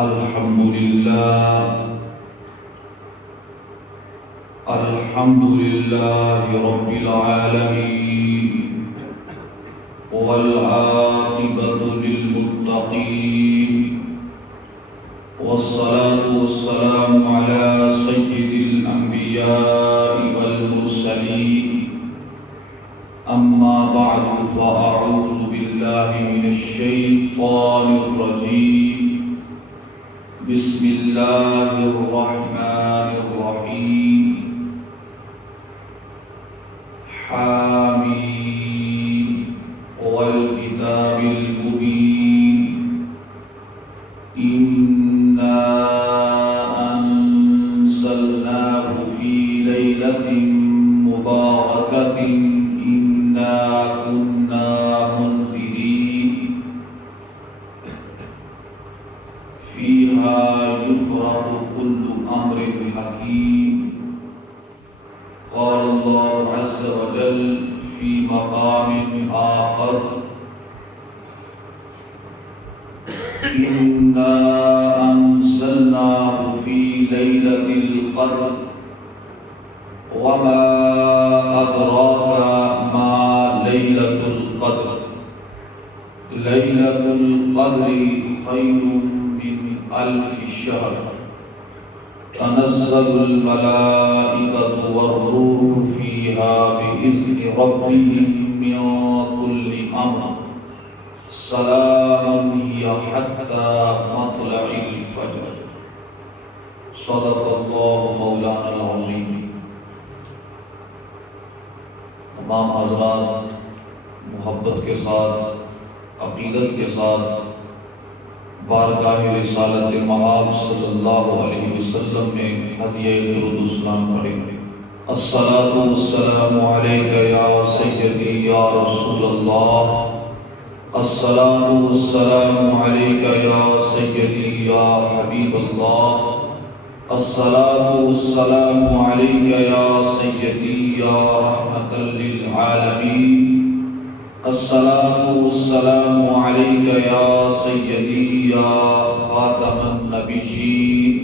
الحمد لله الحمد لله رب العالمين والعاقبة للمتقين والصلاة والسلام على سيد الأنبياء والمرسلين أما بعد فأعوذ بالله من الشيطان الرجيم بسم الله الرحمن الرحيم حامين والكتاب المبين إنا أنزلناه في ليلة مباركة إنا كنا منذرين فيها يفرق كل أمر حكيم قال الله عز وجل في مقام آخر إنا أنزلناه في ليلة القدر وما أدراك ما ليلة القدر ليلة القدر خير من ألف الشهر تنزل الملائكة والروح فيها بإذن ربهم من كل أمر سلام هي حتى مطلع الفجر صدق الله مولانا العظيم. تمام حضرات محبت کے ساتھ عقیدت کے ساتھ بارگاہ رسالت مآب صلی اللہ علیہ وسلم میں ہدیہ درود و سلام پڑھیں. الصلاۃ والسلام علیک یا سیدی یا رسول اللہ، الصلاۃ والسلام علیک یا سیدی یا حبیب اللہ، الصلاۃ والسلام علیک یا سیدی یا رحمۃ للعالمین، الصلاۃ والسلام علیک یا سیدی یا خاتم النبیین.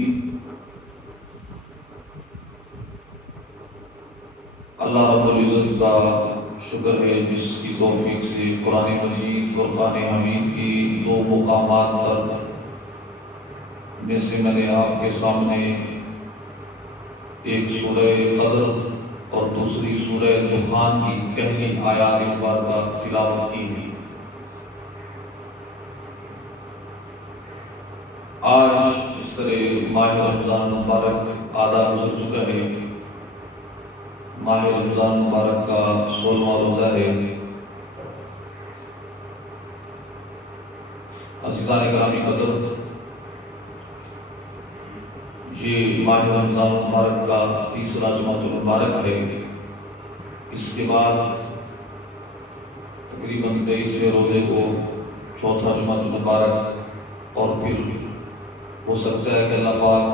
اللہ رب العزت کا شکر ہے جس کی توفیق سے قرآن مجید فرقان حمید کی دو مقامات پر میں سے میں نے آپ کے سامنے ایک سورہ قدر اور دوسری سورہ دخان کی پہلی آیات مبارکہ تلاوت کی ہے. آج اس طرح ماہ رمضان مبارک آدھا گزر چکا ہے. ماہ رمضان مبارک کا 16واں روزہ ہے. عزیزان گرامی قدر، یہ ماہ رمضان مبارک کا تیسرا جمعۃ المبارک ہے. اس کے بعد تقریباً 23ویں روزے کو چوتھا جمعۃ المبارک، اور پھر ہو سکتا ہے کہ اللہ پاک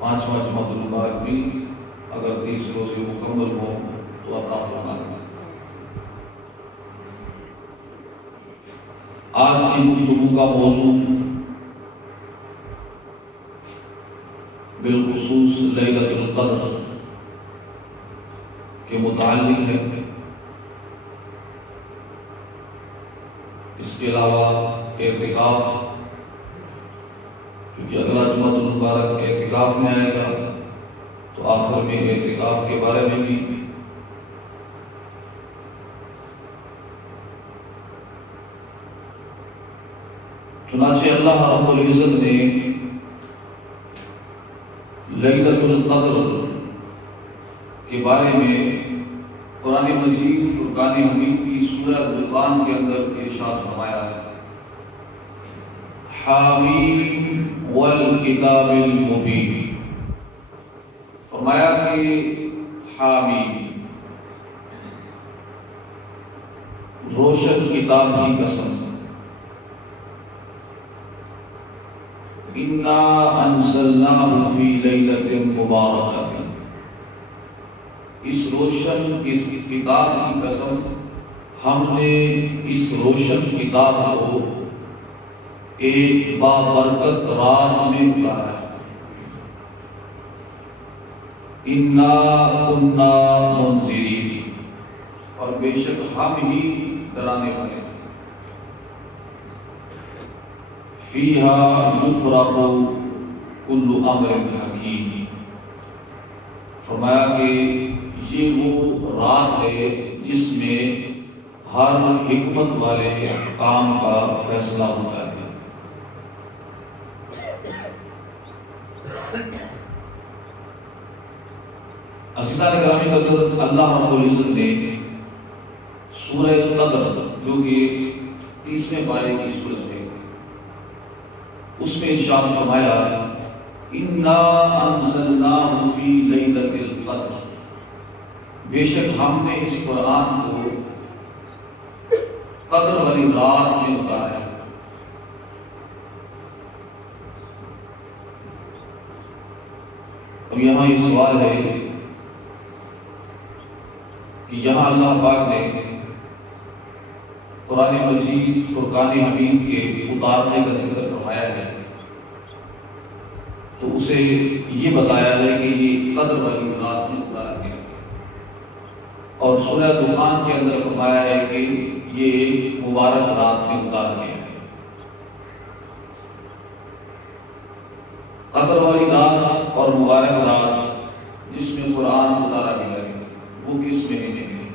5واں جمعۃ المبارک بھی اگر 30 روزے مکمل ہوں تو عطا فرما دیں. آج کی گفتگو کا موضوع بالخصوص لیلۃ القدر کے متعلق ہے. اس کے علاوہ اعتکاف، کیونکہ اگلا جمعۃ المبارک اعتکاف میں آئے گا تو آخر میں اعتکاف کے بارے میں بھی چنانچہ اللہ رب العزت نے لیلۃ القدر کے بارے میں قرآن مجید فرقان حمید کی سورہ دخان کے اندر ارشاد فرمایا ہے، حامیم والکتاب المبین. فرمایا کہ حامیم، روشن کتاب کی قسم، انا انزلناہ فی لیلۃ مبارکۃ، اس روشن اس کتاب کی قسم، ہم نے اس روشن کتاب کو ایک بابرکت رات میں اتارا ہے۔ انا کنا منذرین، اور بے شک ہم ہی ڈرانے والے ہیں۔ فیہا یفرق کل امر حکیم، فرمایا کہ یہ وہ رات ہے جس میں ہر حکمت والے کام کا فیصلہ ہوتا ہے۔ عزیزان گرامی قدر، اللہ رب العزت نے سورہ قدر جو کہ 30ویں پارے کی سورت ہے، اس میں ارشاد فرمایا انا انزلناہ فی لیلۃ القدر، بے شک ہم نے اس قرآن کو قدر والی رات میں اتارا ہے۔ اب یہاں یہ سوال ہے کہ یہاں اللہ پاک نے قرآن مجید فرقان حمید کے اتارنے کا ذکر فرمایا ہے، تو اسے یہ بتایا ہے کہ یہ قدر والی رات میں اتارا گیا، اور سورہ دخان کے اندر فرمایا ہے کہ یہ مبارک رات میں اتارا گیا ہے۔ قدر والی رات اور مبارک رات جس میں قرآن اتارا گیا ہے وہ کس مہینے میں؟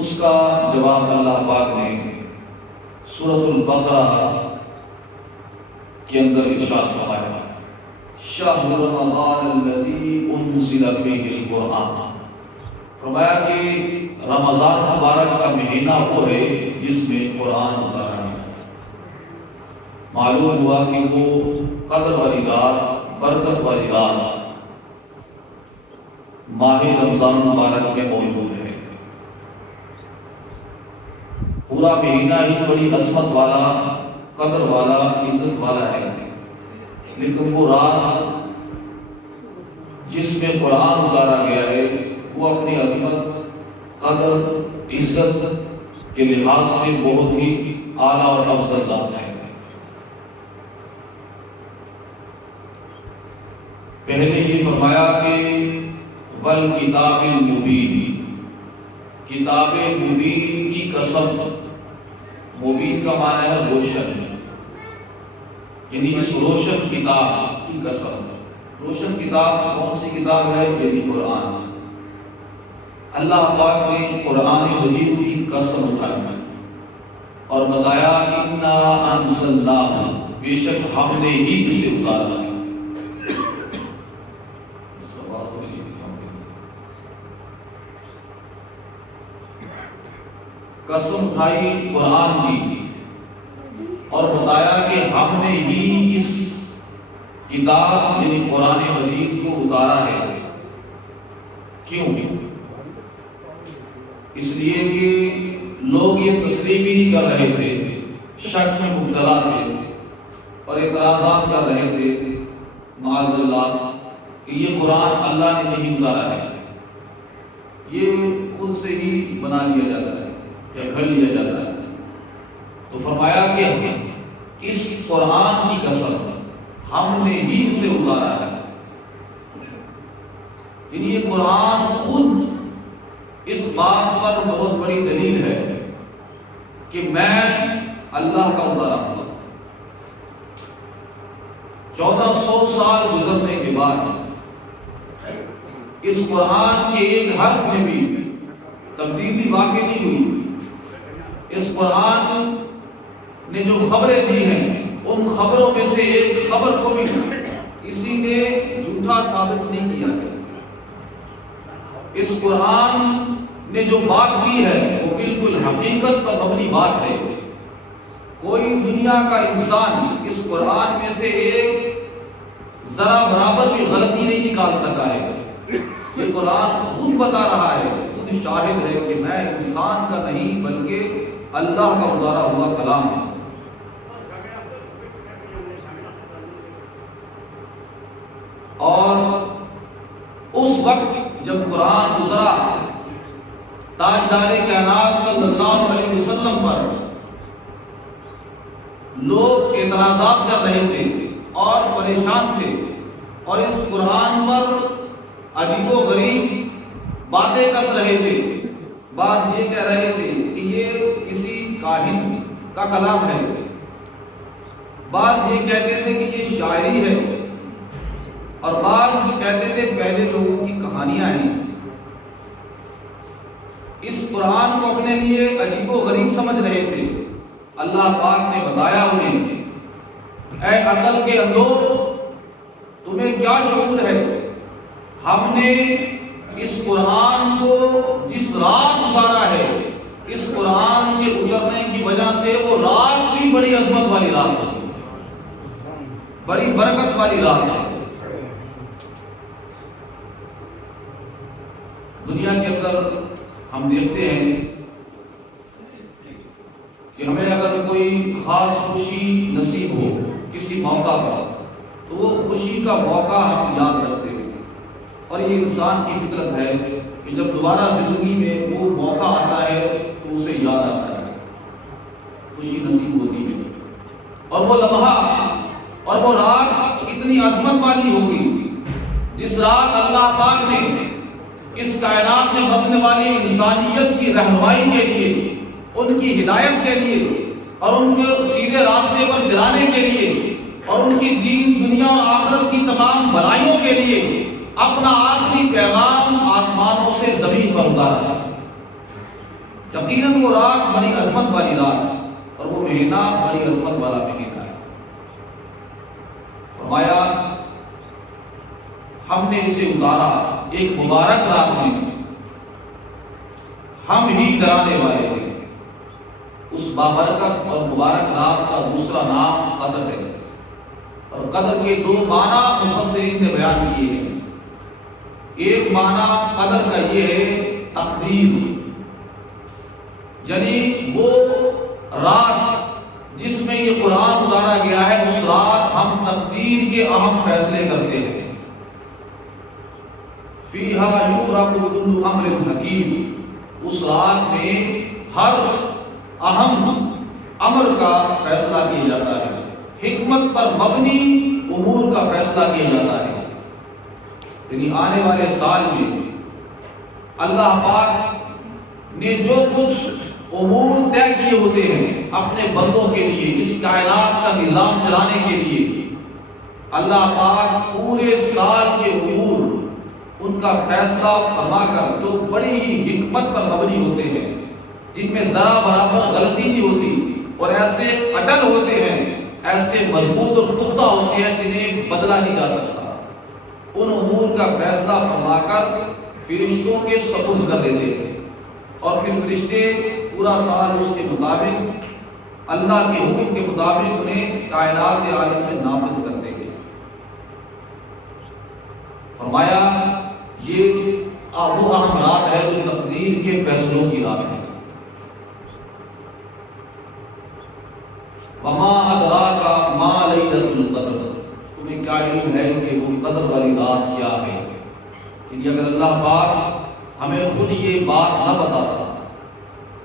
اس کا جواب اللہ پاک نے سورۃ البقرہ کے اندر ارشاد فرمایا شہر رمضان الذی انزل فیہ القرآن، فرمایا کہ رمضان مبارک کا مہینہ وہ ہے جس میں قرآن اتارا گیا۔ معلوم ہوا کہ وہ قدر والی رات، برکت والی رات ماہ رمضان مبارک میں موجود ہے۔ پورا مہینہ ہی بڑی عظمت والا، قدر والا، عزت والا ہے، لیکن وہ رات جس میں قرآن اتارا گیا ہے وہ اپنی عظمت، قدر، عزت کے لحاظ سے بہت ہی اعلیٰ اور افضل رات ہے۔ پہلے یہ فرمایا کہ والکتاب المبین، کتاب مبین کی قسم، مبین کا معنی ہے روشن، یعنی اس روشن کتاب کی قسم۔ روشن کتاب کون سی کتاب ہے؟ یعنی قرآن۔ اللہ پاک نے قرآن مجید کی قسم اٹھائی اور بتایا انا انزلناہ، بے شک ہم نے ہی اسے اتارا۔ قسم اٹھائی قرآن کی اور بتایا کہ ہم نے ہی اس کتاب یعنی قرآن مجید کو اتارا ہے۔ کیوں؟ اس لیے کہ لوگ یہ تسلیم ہی نہیں کر رہے تھے، شک میں مبتلا تھے اور اعتراضات کر رہے تھے معاذ اللہ کہ یہ قرآن اللہ نے نہیں اتارا ہے، یہ خود سے ہی بنا لیا جاتا ہے یا گھڑ لیا جاتا ہے۔ تو فرمایا کہ اس قرآن کی قسم ہم نے ہی اسے اتارا ہے، یعنی یہ قرآن خود اس بات پر بہت بڑی دلیل ہے کہ میں اللہ کا اتارا ہوں۔ 1400 سال گزرنے کے بعد اس قرآن کے ایک حرف میں بھی تبدیلی واقع نہیں ہوئی۔ اس قرآن نے جو خبریں دی ہیں ان خبروں میں سے ایک خبر کو بھی کسی نے جھوٹا ثابت نہیں کیا ہے۔ اس قرآن نے جو بات کی ہے وہ بالکل حقیقت پر مبنی بات ہے۔ کوئی دنیا کا انسان اس قرآن میں سے ایک ذرا برابر بھی غلطی نہیں نکال سکا ہے۔ یہ قرآن خود بتا رہا ہے، خود شاہد ہے کہ میں انسان کا نہیں بلکہ اللہ کا اتارا ہوا کلام ہے۔ اور اس وقت جب قرآن اترا تاجدار کائنات صلی اللہ علیہ وسلم پر لوگ اعتراضات کر رہے تھے اور پریشان تھے اور اس قرآن پر عجیب و غریب باتیں کس رہے تھے۔ بعض یہ کہہ رہے تھے کہ یہ کسی کاہن کا کلام ہے، بعض یہ کہتے تھے کہ یہ شاعری ہے، اور بعض کہتے تھے پہلے لوگوں کی کہانیاں ہیں۔ اس قرآن کو اپنے لیے عجیب و غریب سمجھ رہے تھے۔ اللہ پاک نے بتایا انہیں، اے عقل کے اندھو، تمہیں کیا شعور ہے؟ ہم نے اس قرآن کو جس رات اتارا ہے، اس قرآن کے اترنے کی وجہ سے وہ رات بھی بڑی عظمت والی رات ہے، بڑی برکت والی رات ہے۔ دنیا کے اندر ہم دیکھتے ہیں کہ ہمیں اگر کوئی خاص خوشی نصیب ہو کسی موقع پر، تو وہ خوشی کا موقع ہم یاد رکھتے ہیں، اور یہ انسان کی فطرت ہے کہ جب دوبارہ زندگی میں وہ موقع آتا ہے تو اسے یاد آتا ہے، خوشی نصیب ہوتی ہے، اور وہ لمحہ اور وہ رات اتنی عظمت والی ہوگی جس رات اللہ پاک نے اس کائنات میں بسنے والی انسانیت کی رہنمائی کے لیے، ان کی ہدایت کے لیے، اور ان کو سیدھے راستے پر چلانے کے لیے، اور ان کی دین دنیا اور آخرت کی تمام بھلائیوں کے لیے اپنا آخری پیغام آسمانوں سے زمین پر اتارا ہے۔ یقیناً وہ رات بڑی عظمت والی رات ہے، اور وہ مہینہ بڑی عظمت والا مہینہ ہے۔ فرمایا ہم نے اسے اتارا ایک مبارک رات میں، ہم ہی ڈرانے والے ہیں۔ اس بابرکت اور مبارک رات کا دوسرا نام قدر ہے، اور قدر کے دو معنی مفسرین نے بیان کیے ہیں۔ ایک معنی قدر کا یہ ہے تقدیر، یعنی وہ رات جس میں یہ قرآن اتارا گیا ہے، اس رات ہم تقدیر کے اہم فیصلے کرتے ہیں۔ فیہا یفرق کل امر حکیم، اس رات میں ہر اہم امر کا فیصلہ کیا جاتا ہے، حکمت پر مبنی امور کا فیصلہ کیا جاتا ہے۔ یعنی آنے والے سال میں اللہ پاک نے جو کچھ امور طے کیے ہوتے ہیں اپنے بندوں کے لیے، اس کائنات کا نظام چلانے کے لیے، اللہ پاک پورے سال کے امور ان کا فیصلہ فرما کر، جو بڑی ہی حکمت پر مبنی ہوتے ہیں، جن میں ذرا برابر غلطی نہیں ہوتی، اور ایسے اٹل ہوتے ہیں، ایسے مضبوط اور پختہ ہوتے ہیں جنہیں بدلا نہیں جا سکتا، ان امور کا فیصلہ فرما کر فرشتوں کے سپرد کر دیتے ہیں، اور پھر فرشتے پورا سال اس کے مطابق، اللہ کے حکم کے مطابق انہیں کائنات عالم میں نافذ کرتے ہیں۔ فرمایا یہ وہ اہم رات ہے جو تقدیر کے فیصلوں کی رات ہے۔ وما ادراک ما لیلۃ القدر، تمہیں کیا علم ہے کہ وہ قدر والی رات کیا ہے؟ یعنی اگر اللہ پاک ہمیں خود یہ بات نہ بتاتا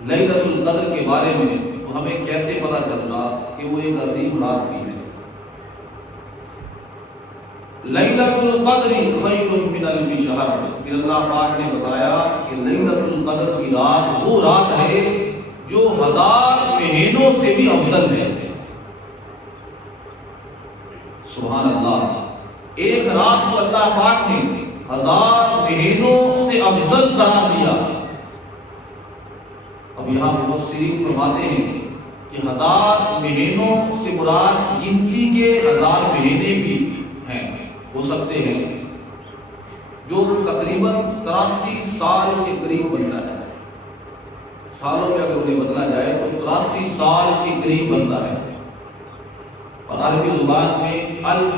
لیلۃ القدر کے بارے میں، تو ہمیں کیسے پتہ چلتا کہ وہ ایک عظیم رات بھی ہے؟ لیلۃ القدر خیر من الف شہر، پھر اللہ پاک نے بتایا کہ لیلۃ القدر کی رات وہ رات ہے جو 1000 مہینوں سے بھی افضل ہے۔ سبحان اللہ، ایک رات کو اللہ پاک نے 1000 مہینوں سے افضل قرار دیا۔ اب یہاں مفسرین فرماتے ہیں کہ 1000 مہینوں سے مراد گنتی کے 1000 مہینے بھی ہیں، ہو سکتے ہیں، جو تقریباً 83 سال کے قریب بنتا ہے۔ سالوں میں اگر انہیں بدلا جائے تو 83 سال کے قریب بنتا ہے۔ اور عربی زبان میں الف،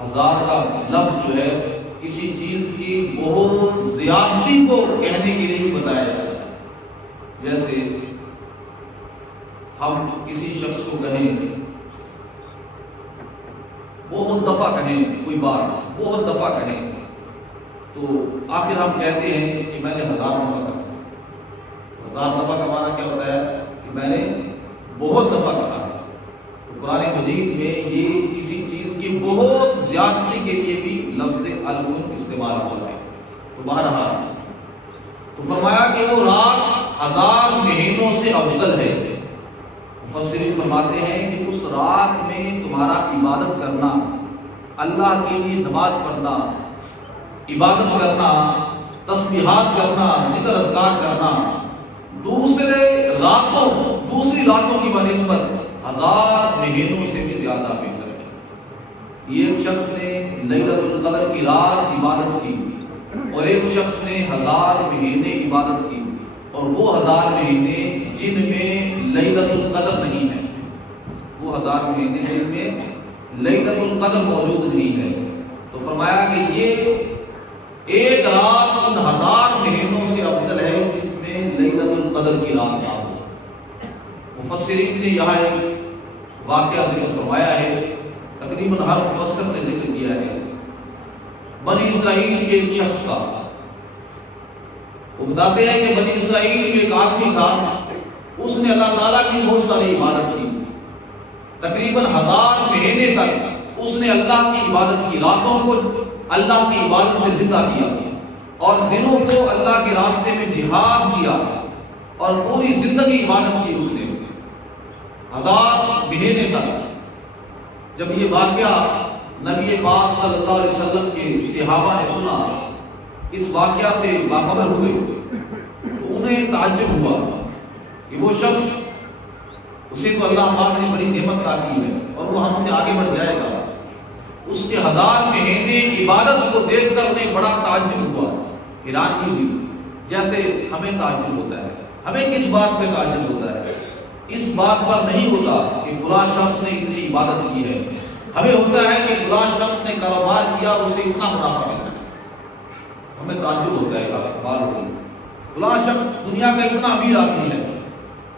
1000 کا لفظ جو ہے کسی چیز کی بہت زیادتی کو کہنے کے لیے بتایا جاتا ہے۔ جیسے ہم کسی شخص کو کہیں، بہت دفعہ کہیں کوئی بات، بہت دفعہ کہیں، تو آخر ہم کہتے ہیں کہ میں نے 1000 دفعہ کہا۔ 1000 دفعہ کا معنی کیا ہوتا ہے؟ کہ میں نے بہت دفعہ کہا۔ قرآن مجید میں یہ کسی چیز کی بہت زیادتی کے لیے بھی لفظ الف استعمال ہوا ہے. تو بہرحال تو فرمایا کہ وہ رات 1000 مہینوں سے افضل ہے. مفسرین فرماتے ہیں کہ اس رات میں تمہارا عبادت کرنا، اللہ کے لیے نماز پڑھنا، عبادت کرنا، تسبیحات کرنا، ذکر اذکار کرنا دوسری راتوں کی بنسبت 1000 مہینوں سے بھی زیادہ بہتر ہے. یہ ایک شخص نے لیلۃ القدر کی رات عبادت کی اور ایک شخص نے 1000 مہینے عبادت کی، اور وہ 1000 مہینے جن میں لیلۃ القدر نہیں ہے، وہ 1000 مہینے جن میں لیلۃ القدر موجود نہیں ہے. تو فرمایا کہ یہ ایک رات ان 1000 مہینوں سے افضل ہے جس میں لیلۃ القدر کی رات نہ ہو. مفسرین نے یہاں ایک واقعہ ذکر فرمایا ہے، تقریباً ہر مفسر نے ذکر کیا ہے بنی اسرائیل کے ایک شخص کا. وہ بتاتے ہیں کہ بنی اسرائیل میں ایک آدمی تھا، اس نے اللہ تعالیٰ کی بہت ساری عبادت کی، تقریباً 1000 مہینے تک اس نے اللہ کی عبادت کی، راتوں کو اللہ کی عبادت سے زندہ کیا اور دنوں کو اللہ کے راستے میں جہاد کیا اور پوری زندگی عبادت کی اس نے 1000 مہینے تک. جب یہ واقعہ نبی پاک صلی اللہ علیہ وسلم کے صحابہ نے سنا، اس واقعہ سے باخبر ہوئے، تو انہیں تعجب ہوا کہ وہ شخص، اسے تو اللہ پاک نے بڑی نعمت عطا کی ہے اور وہ ہم سے آگے بڑھ جائے گا. اس کے 1000 مہینے عبادت کو دیکھ کر انہیں بڑا تعجب ہوا، حیرانگی ہوئی، جیسے ہمیں تعجب ہوتا ہے. ہمیں کس بات پہ تعجب ہوتا ہے؟ اس بات پر نہیں ہوتا کہ فلاں شخص نے اتنی عبادت کی ہے، ہمیں ہوتا ہے کہ فلاں شخص نے کاروبار کیا اور اسے اتنا منافع ملا. ہمیں تعجب ہوتا ہے کاروبار ہو، فلاں شخص دنیا کا اتنا امیر آدمی ہے،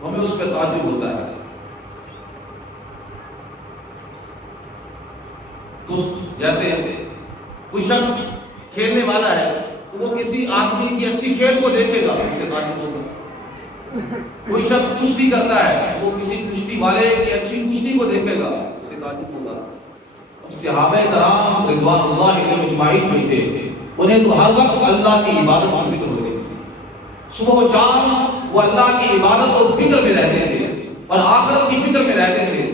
تو ہمیں اس پہ تعجب ہوتا ہے. تو جیسے کوئی شخص کھیلنے والا ہے تو وہ کسی آدمی کی اچھی کھیل کو دیکھے گا، اسے تعجب ہوگا. کوئی شخص کشتی کرتا ہے، وہ کسی کشتی والے کی اچھی کشتی کو دیکھے گا، اسے تعجب ہوگا. صحابہ کرام رضوان اللہ علیہم اجمعین میں تھے، انہیں تو ہر وقت اللہ کی عبادت اور فکر ہوتی تھی. صبح و شام وہ اللہ کی عبادت اور فکر میں رہتے تھے اور آخرت کی فکر میں رہتے تھے.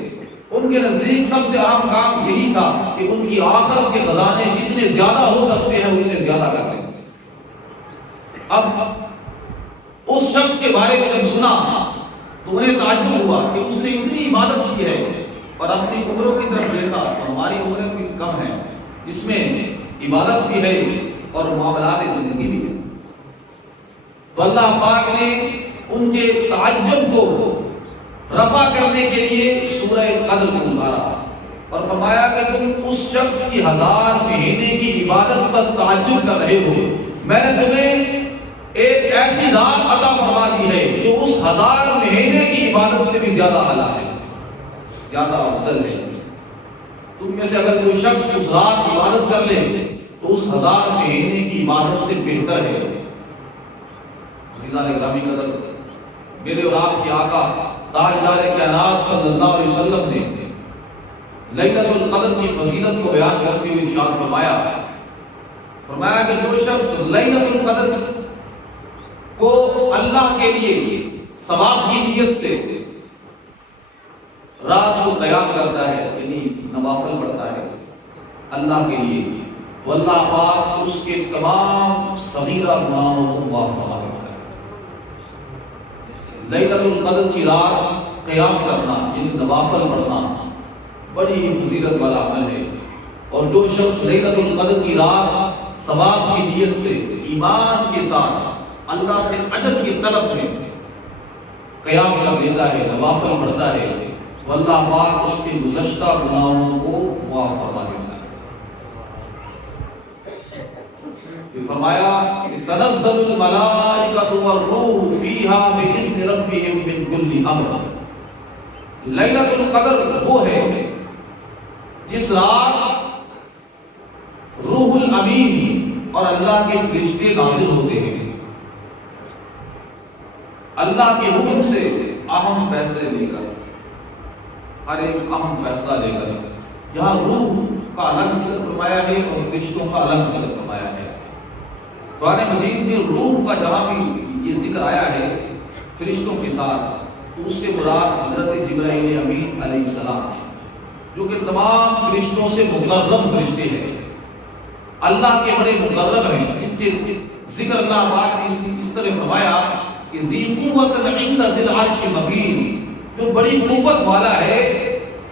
ان کے نزدیک سب سے اہم کام یہی تھا کہ ان کی آخرت کے خزانے جتنے زیادہ ہو سکتے ہیں اتنے زیادہ کرتے ہیں. اب اس شخص کے بارے میں جب سنا تو انہیں تعجب ہوا کہ اس نے اتنی عبادت کی ہے اور اپنی عمروں کی طرف دیکھا تو ہماری عمریں بھی کم ہیں، اس میں عبادت بھی ہے اور معاملات زندگی بھی ہے. تو اللہ پاک نے ان کے تعجب کو رفع کرنے کے لیے سورہ قدر کو اتارا اور فرمایا کہ تم اس شخص کی 1000 مہینے کی عبادت پر تعجب کر رہے ہو، میں نے تمہیں ایک ایسی رات عطا فرما دی ہے جو اس 1000 مہینے کی عبادت سے بھی زیادہ اعلیٰ ہے، زیادہ افضل ہے. تم میں سے اگر کوئی شخص اس رات عبادت کر لے تو اس 1000 مہینے کی عبادت سے بہتر ہے. عزیزان گرامی قدر، میرے اور آپ کے آقا تاجدار کائنات صلی اللہ علیہ وسلم نے لیلۃ القدر کی فضیلت کو بیان کرتے ہوئے ارشاد فرمایا کہ جو شخص لیلۃ القدر کو اللہ کے لیے ثواب کی نیت سے رات کو قیام کرتا ہے، یعنی نوافل پڑھتا ہے اللہ کے لیے، تو اللہ پاک اس کے تمام صغیرہ گناہوں کو معاف فرما دیتا ہے. لیلۃ القدر کی رات قیام کرنا یعنی نوافل پڑھنا بڑی ہی فضیلت والا عمل ہے. اور جو شخص لیلۃ القدر کی رات ثواب کی نیت سے ایمان کے ساتھ اللہ سے اجر کی طلب میں قیام کر لیتا ہے، نوافل پڑھتا ہے، تو اللہ پاک اس کے گزشتہ گناہوں کو معاف فرما دیتا ہے. یہ فرمایا کہ تنزل الملائکۃ والروح فیہا بإذن ربہم من کل امر. لیلۃ القدر وہ ہے جس رات روح الامین اور اللہ کے فرشتے نازل ہوتے ہیں، اللہ کے حکم سے اہم فیصلے لے کر. ہر ایک اہم فیصلہ لے کر. یہاں روح کا الگ ذکر فرمایا ہے اور فرشتوں کا الگ ذکر فرمایا ہے. قرآن مجید میں روح کا جہاں بھی یہ ذکر آیا ہے فرشتوں کے ساتھ تو اس سے مراد حضرت جبرائیل امین علیہ السلام ہے جو کہ تمام فرشتوں سے مقرب فرشتے ہیں، اللہ کے بڑے مقرب ہیں. اس کے ذکر اللہ پاک نے اس طرح فرمایا کہ ذی قوت عند ذی العرش مکین، جو بڑی قوت والا ہے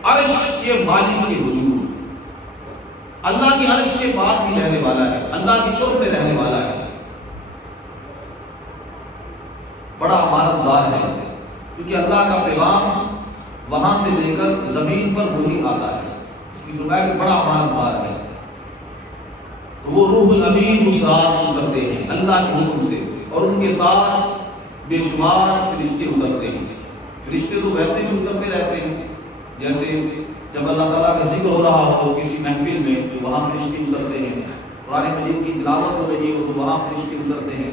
عرش کے مالک کے حضور. اللہ کے عرش کے پاس ہی رہنے والا ہے، اللہ کی قرب میں رہنے والا ہے، بڑا امانت دار ہے، کیونکہ اللہ کا پیغام وہاں سے لے کر زمین پر وہی آتا ہے. اس کی فرمایا کہ بڑا امانت دار ہے. تو وہ روح الامین اس رات اترتے ہیں اللہ کے حکم سے، اور ان کے ساتھ بے شمار فرشتے اترتے ہیں. فرشتے تو ویسے بھی اترتے رہتے ہیں، جیسے جب اللہ تعالیٰ کا ذکر ہو رہا ہو کسی محفل میں تو وہاں فرشتے اترتے ہیں، قرآن مجید کی تلاوت ہو رہی ہو تو وہاں فرشتے اترتے ہیں.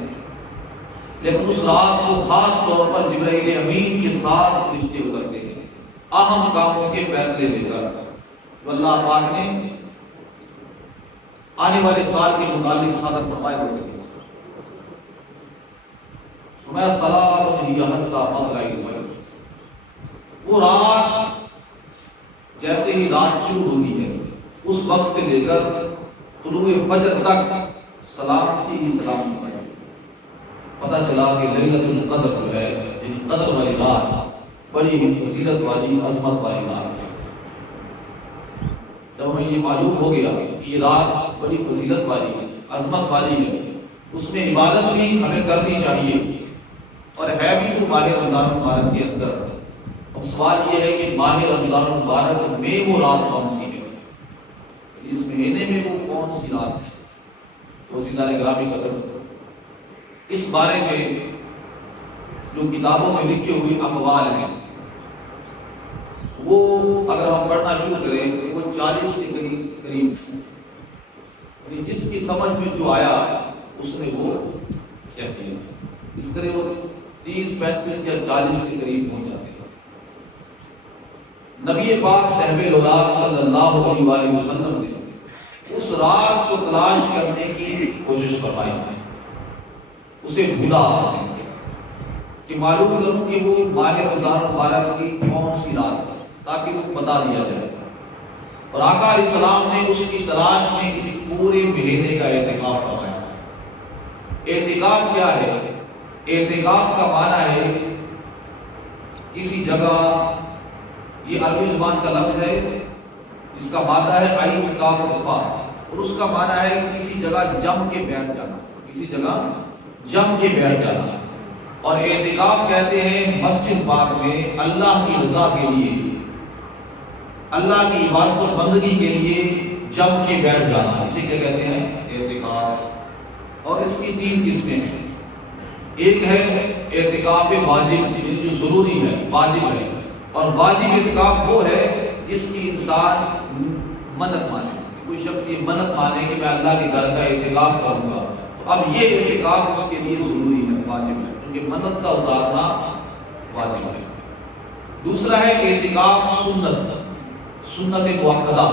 لیکن اس رات کو خاص طور پر جبرائیل امین کے ساتھ فرشتے اترتے ہیں اہم کاموں کے فیصلے لے کر. تو اللہ پاک نے آنے والے سال کے متعلق صادق فرمائے ہوتے ہیں. فرمایا سلام ہی حتی مطلع الفجر. وہ رات جیسے ہی رات شروع ہوتی ہے اس وقت سے لے کر طلوع فجر تک سلامتی ہی سلامتی ہے. پتہ چلا کہ لیلۃ القدر جو ہے یعنی قدر والی رات بڑی ہی فضیلت والی عظمت والی رات ہے. جب ہمیں یہ معلوم ہو گیا کہ یہ رات بڑی فضیلت والی عظمت والی ہے، اس میں عبادت بھی ہمیں کرنی چاہیے اور ہے بھی وہ ماہ رمضان مبارک کے اندر. اب سوال یہ ہے کہ ماہ رمضان مبارک میں وہ رات کون سی ہے، اس مہینے میں وہ کون سی رات ہے. تو عزیزان گرامی قدر اس بارے میں جو کتابوں میں لکھے ہوئے اقوال ہیں وہ اگر ہم پڑھنا شروع کریں تو وہ 40 کے قریب ہیں. جس کی سمجھ میں جو آیا اس نے وہ کہہ دیا. اس طرح وہ 30 35 یا 40 کے قریب ہو جاتے ہیں. نبی پاک صاحب الولاء صلی اللہ علیہ وآلہ وسلم نے اس رات کو تلاش کرنے کی کوشش فرمائی ہے، اسے ڈھونڈا کہ معلوم کروں کہ وہ ماہ رمضان مبارک کی کون سی رات ہے تاکہ وہ بتا دیا جائے. اور آقا علیہ السلام نے اس کی تلاش میں اس پورے مہینے کا اعتکاف فرمایا. اعتکاف کیا ہے؟ اعتکاف کا معنی ہے کسی جگہ، یہ عربی زبان کا لفظ ہے جس کا معنی ہے اعتکاف، اور اس کا معنی ہے کسی جگہ جم کے بیٹھ جانا، کسی جگہ جم کے بیٹھ جانا. اور اعتکاف کہتے ہیں مسجد پاک میں اللہ کی رضا کے لیے، اللہ کی عبادت و بندگی کے لیے جم کے بیٹھ جانا، اسے کیا کہتے ہیں؟ اعتکاف. اور اس کی 3 قسمیں ہیں. ایک ہے اعتکاف واجب جو ضروری ہے، واجب ہے، اور واجب اعتکاف وہ ہے جس کی انسان منت مانے. کوئی شخص یہ منت مانے کہ میں اللہ کے گھر کا اعتکاف کروں گا، تو اب یہ اعتکاف اس کے لیے ضروری ہے، واجب ہے، کیونکہ منت کا اتارنا واجب ہے. دوسرا ہے اعتکاف سنت، سنت مؤکدہ،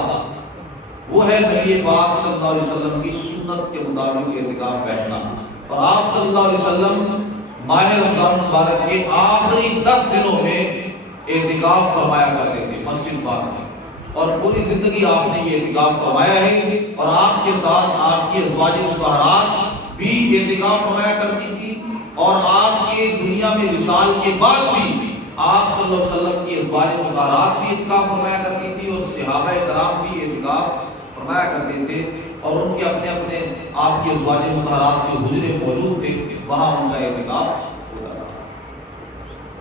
وہ ہے نبی پاک صلی اللہ علیہ وسلم کی سنت کے مطابق اعتکاف بیٹھنا. اور آپ صلی اللہ علیہ وسلم ماہ رمضان مبارک کے آخری 10 دنوں میں اعتکاف فرمایا کرتے تھے مسجد پاک میں، اور پوری زندگی آپ نے یہ اعتکاف فرمایا ہے. اور آپ کے ساتھ آپ کی ازواج مطہرات بھی اعتکاف فرمایا کرتی تھی، اور آپ کے دنیا میں وصال کے بعد بھی آپ صلی اللہ علیہ وسلم کی ازواج مطہرات بھی اعتکاف فرمایا کرتی تھی، اور صحابہ کرام بھی اعتکاف فرمایا کرتے تھے. اور ان کے اپنے اپنے آپ کی ازواج مطہرات جو حجرے موجود تھے وہاں ان کا اعتکاف ہوتا تھا.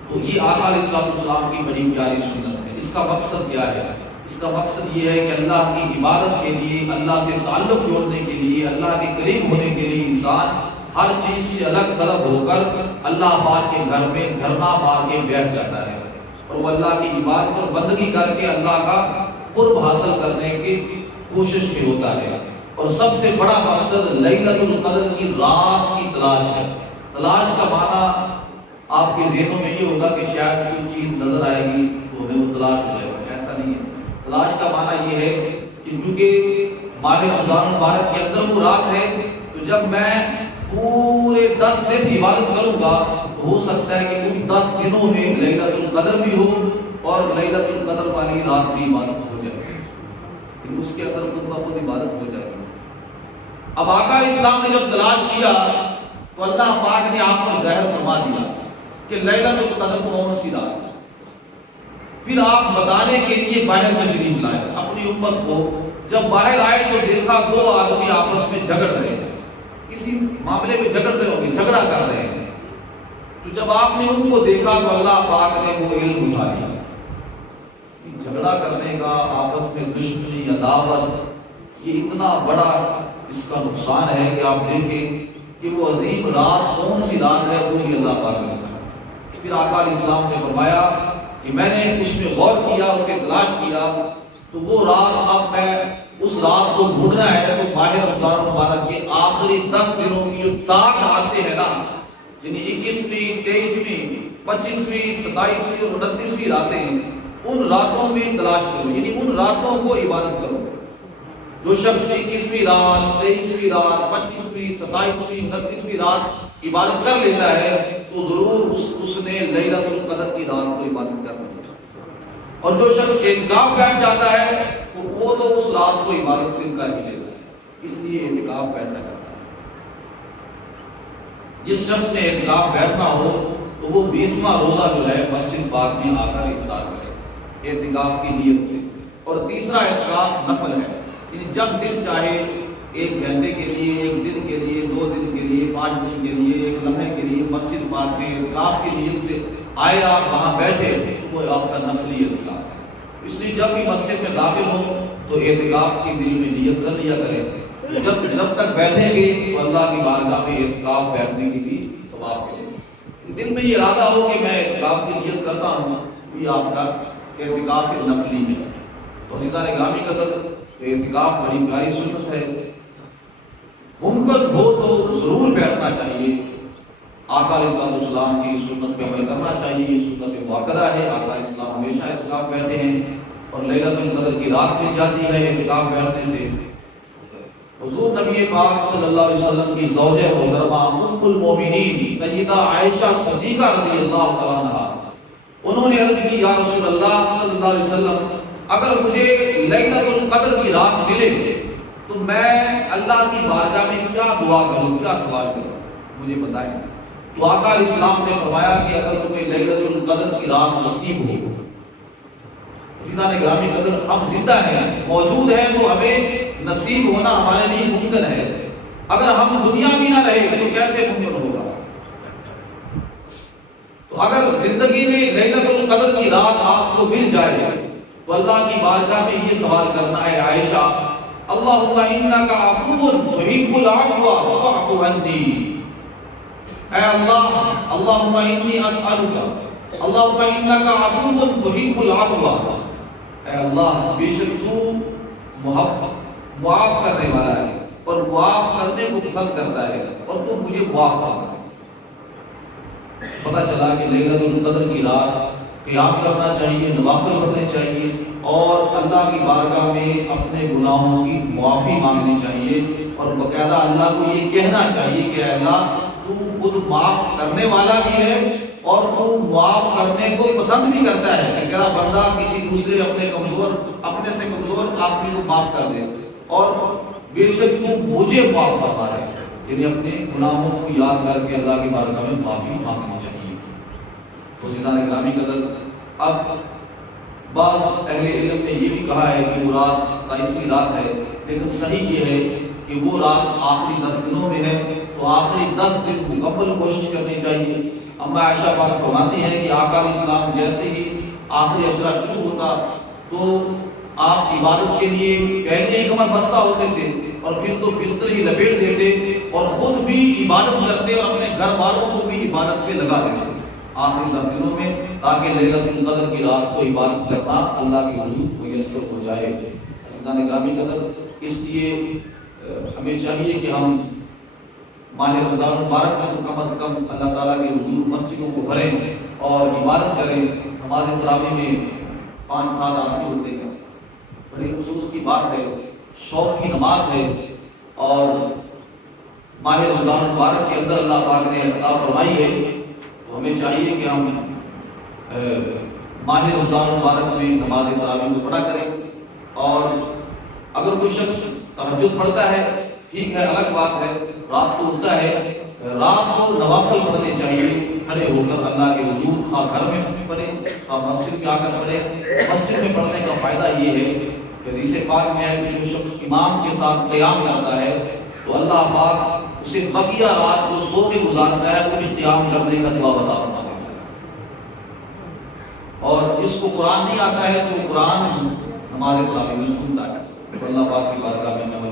تو یہ آقا علیہ السلام کی بڑی پیاری سنت ہے. اس کا مقصد کیا ہے؟ اس کا مقصد یہ ہے کہ اللہ کی عبادت کے لیے، اللہ سے تعلق جوڑنے کے لیے، اللہ کے قریب ہونے کے لیے انسان ہر چیز سے الگ تھلگ ہو کر اللہ پاک کے گھر میں دھرنا مار کے بیٹھ جاتا ہے، اور وہ اللہ کی عبادت اور بندگی کر کے اللہ کا قرب حاصل کرنے کی کوشش میں ہوتا ہے. اور سب سے بڑا مقصد لیلۃ القدر کی رات کی تلاش ہے. تلاش کا معنی آپ کے ذہنوں میں یہ ہوگا کہ شاید کوئی چیز نظر آئے گی تو ہمیں وہ تلاش ہو جائے گا. نہیں ہے. تلاش کا معنی یہ ہے کہ چونکہ ماہ رمضان المبارک کے اندر وہ رات ہے، تو جب میں پورے 10 دن عبادت کروں گا تو ہو سکتا ہے کہ ان 10 دنوں میں لیلۃ القدر بھی ہو اور لیلۃ القدر والی رات بھی عبادت ہو جائے، لیکن اس کے اندر خود بخود عبادت ہو جائے گی. اب آقا اسلام نے جب تلاش کیا تو اللہ پاک نے آپ پر ظاہر فرما دیا کہ لیلۃ القدر کون سی رات. پھر آپ بتانے کے لیے باہر تشریف لائے اپنی امت کو. جب باہر آئے تو دیکھا 2 آدمی آپس میں جھگڑ رہے ہیں، کسی معاملے میں جھگڑ رہے ہوں گے، جھگڑا کر رہے ہیں. تو جب آپ نے ان کو دیکھا تو اللہ پاک نے وہ علم اٹھا لیا. جھگڑا کرنے کا، آپس میں دشمنی، عداوت، یہ اتنا بڑا اس کا نقصان ہے کہ آپ دیکھیں کہ وہ عظیم رات کون سی رات ہے، وہ یہ اللہ پاک نے بتایا. پھر آقا علیہ السلام نے فرمایا کہ میں نے اس میں غور کیا، اسے تلاش کیا، تو وہ رات اب میں اس رات کو ڈھونڈنا ہے. تو ماہ رمضان المبارک کے آخری 10 دنوں کی جو تاک آتے ہیں نا، یعنی 21ویں، 23ویں، 25ویں، 27ویں اور 29ویں راتیں، ان راتوں میں تلاش کرو، یعنی ان راتوں کو عبادت کرو. جو شخص 21ویں رات، 23ویں رات، 25ویں، 27ویں، 29ویں رات عبادت کر لیتا ہے تو ضرور اس نے لیلۃ القدر کی رات کو عبادت کرنا ہے. اور جو شخص اعتکاف بیٹھ جاتا ہے وہ تو اس رات کو عبادت دن کر ہی لیتا ہے، اس لیے اعتکاف بیٹھنا کرتا ہے. جس شخص نے اعتکاف بیٹھنا ہو تو وہ 20واں روزہ جو ہے مسجد پاک میں آ کر افطار کرے اعتکاف کی نیت سے. اور تیسرا اعتکاف نفل ہے، یعنی جب دل چاہے 1 گھنٹے کے لیے، 1 دن کے لیے، 2 دن کے لیے، 5 دن کے لیے، 1 لمحے کے لیے مسجد پاک میں اعتکاف کی نیت سے آئے، آپ وہاں بیٹھے، وہ آپ کا نفلی اعتکاف ہے. اس لیے جب بھی مسجد میں داخل ہو تو اعتکاف کی دل میں نیت کر لیا کریں. جب تک بیٹھیں گے تو اللہ کی بارگاہ میں اعتکاف بیٹھنے کی بھی ثواب ملے گا. دل میں یہ ارادہ ہو کہ میں اعتکاف کی نیت کرتا ہوں، یہ آپ کا اعتکاف نفلی ہے. اور عزیزان گرامی قدر، اعتکاف بڑی پیاری سنت ہے. ممکن ہو تو ضرور بیٹھنا چاہیے. آقا علیہ السلام کی سنت پہ عمل کرنا چاہیے، یہ سنت مؤکدہ ہے. آقا علیہ السلام ہمیشہ اعتکاف بیٹھتے ہیں اور لیلۃ القدر کی رات مل جاتی ہے اعتکاف بیٹھنے سے. حضور نبی پاک صلی اللہ علیہ وسلم کی زوجہ محترمہ ام المومنین سیدہ عائشہ صدیقہ رضی اللہ تعالیٰ عنہا، انہوں نے عرض کی، یا رسول اللہ صلی اللہ علیہ وسلم، اگر مجھے لیلۃ القدر کی رات ملے تو میں اللہ کی بارگاہ میں کیا دعا کروں، کیا سوال کروں، مجھے بتائیں. تو آقا علیہ السلام نے فرمایا کہ اگر تمہیں لیلۃ القدر کی رات نصیب ہو، عزیزان گرامی قدر، ہم زندہ ہیں، موجود ہیں، تو ہمیں نصیب ہونا ہمارے لیے ممکن ہے. اگر ہم دنیا بھی نہ رہے تو کیسے ممکن ہوگا؟ تو اگر زندگی میں لیلۃ القدر کی رات آپ کو مل جائے تو اللہ کی بارگاہ میں یہ سوال کرنا ہے، عائشہ، اللہم انک عفو تحب العفو فاعف عنی. اے اللہ، اللہم انی اسألک، اللہم انک عفو تحب العفو، اے اللہ بے شک تو معاف کرنے والا ہے اور معاف کرنے کو پسند کرتا ہے اور تو مجھے معاف فرما. پتہ چلا کہ لیلۃ القدر کی رات قیام کرنا چاہیے، نوافل پڑھنے چاہیے اور اللہ کی بارگاہ میں اپنے گناہوں کی معافی مانگنی چاہیے اور باقاعدہ اللہ کو یہ کہنا چاہیے کہ اے اللہ تو خود معاف کرنے والا بھی ہے اور تو معاف کرنے کو پسند بھی کرتا ہے کہ میرا بندہ کسی دوسرے اپنے سے کمزور آدمی کو معاف کر دے، اور بے شک تو مجھے معاف فرما ہے. یعنی اپنے گناہوں کو یاد کر کے اللہ کی بارگاہ میں معافی مانگنی چاہیے. تو عزیزان گرامی قدر، اب بعض اہل علم نے یہ بھی کہا ہے کہ وہ رات 27ویں رات ہے، لیکن صحیح یہ ہے کہ وہ رات آخری 10 دنوں میں ہے، تو آخری 10 دن مکمل کوشش کرنی چاہیے. اما عائشہ پاک فرماتی ہیں کہ آقا علیہ السلام جیسے ہی آخری اشرا شروع ہوتا تو آپ عبادت کے لیے پہلے ہی کمر بستہ ہوتے تھے اور پھر تو بستر ہی لپیٹ دیتے اور خود بھی عبادت کرتے اور اپنے گھر والوں کو بھی عبادت پہ لگا دیتے آخری 10 دنوں میں، تاکہ لیلۃ القدر کی رات کو عبادت کرنا اللہ کی حضور میسر ہو جائے. عزیزان گرامی قدر، اس لیے ہمیں چاہیے کہ ہم ماہ رمضان المبارک میں تو کم از کم اللہ تعالیٰ کے حضور مسجدوں کو بھریں اور عبادت کریں. نماز تراویح میں 5 سال آدمی ہوتے ہیں. بڑی افسوس کی بات ہے، شوق کی نماز ہے، اور ماہ رمضان المبارک کے اندر اللہ پاک نے عطا فرمائی ہے. تو ہمیں چاہیے کہ ہم ماہ رمضان المبارک میں نماز تراویح کو پڑھا کریں. اور اگر کوئی شخص تہجد پڑھتا ہے ٹھیک ہے، الگ بات ہے، رات کو اٹھتا ہے، رات کو نوافل پڑھنے چاہیے کھڑے ہو کر اللہ کے حضور، خواہ گھر میں پڑھے خواہ مسجد میں آ کر پڑھے. مسجد میں پڑھنے کا فائدہ یہ ہے کہ حدیث پاک میں ہے کہ جو شخص امام کے ساتھ قیام کرتا ہے تو اللہ پاک اسے بقیہ رات کو سو کے گزارتا ہے، وہ بھی قیام کرنے کا ثواب عطا فرماتا ہے. اور جس کو قرآن نہیں آتا ہے تو قرآن نماز تراویح میں سنتا ہے. اللہ پاک کی بارگاہ میں